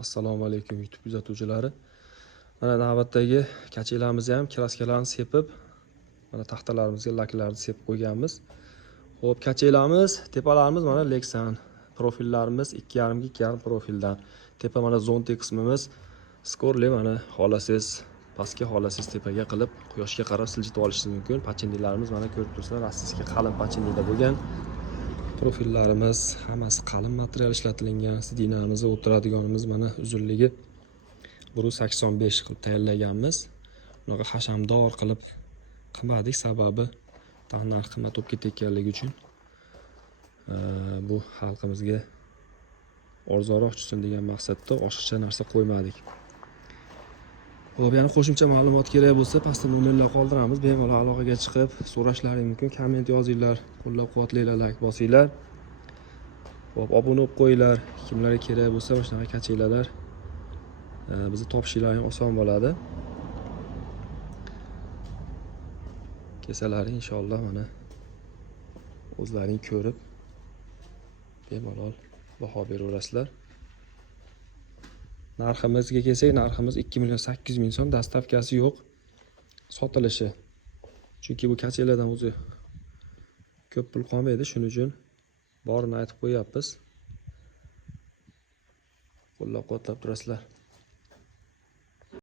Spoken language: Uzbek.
Assalomu alaykum YouTube kuzatuvchilari. Mana navbatdagi kachelarimizni ham kraskalarni sepib, mana taxtalarimizga laklarni sepib qo'yganmiz. Xo'p, kachelarimiz, tepalarimiz mana Lexan, profillarimiz 2,5 2,5 profildan. Tepa mana zonti qismimiz skorli mana xolasiz, pastga xolasiz tepaga qilib, quyoshga qarab siljitib olishingiz mumkin. Pachindilarimiz mana ko'rib turibsizlar, asliga qalin pachindida bo'lgan. Profillarimiz hammasi qalin material ishlatilgan. Sidinamizni o'tiradiganimiz mana uzunligi 1,85 qilib tayyorlaganmiz. Bunaqa hashamdor qilib qilmadik, sababi narxi qimmat bo'lib ketayotganligi uchun. Bu xalqimizga arzonroq tushsin degan maqsadda oshiqcha narsa qo'ymadik. Xo'p, yana qo'shimcha ma'lumot kerak bo'lsa, pastda nomerlar qoldiramiz. Bemalol aloqaga chiqib so'rashlaring mumkin. Komment yozinglar, qo'llab-quvvatlanglar, like bosinglar. Xo'p, obuna bo'lib qo'yinglar. Kimlarga kerak bo'lsa, mana shunaqa kachelar bizni topishinglar oson bo'ladi. Kesalaring inshaalloh mana o'zlaring ko'rib bemalol baho beraverasizlar. Narximizga kelsak, narximiz 2,8 million so'm, dastavkasi yo'q. Sotilishi. Chunki bu kachelardan o'zi ko'p pul qolmaydi, shuning uchun borini aytib qo'yapmiz. Qo'llab-quvvatlab turasizlar.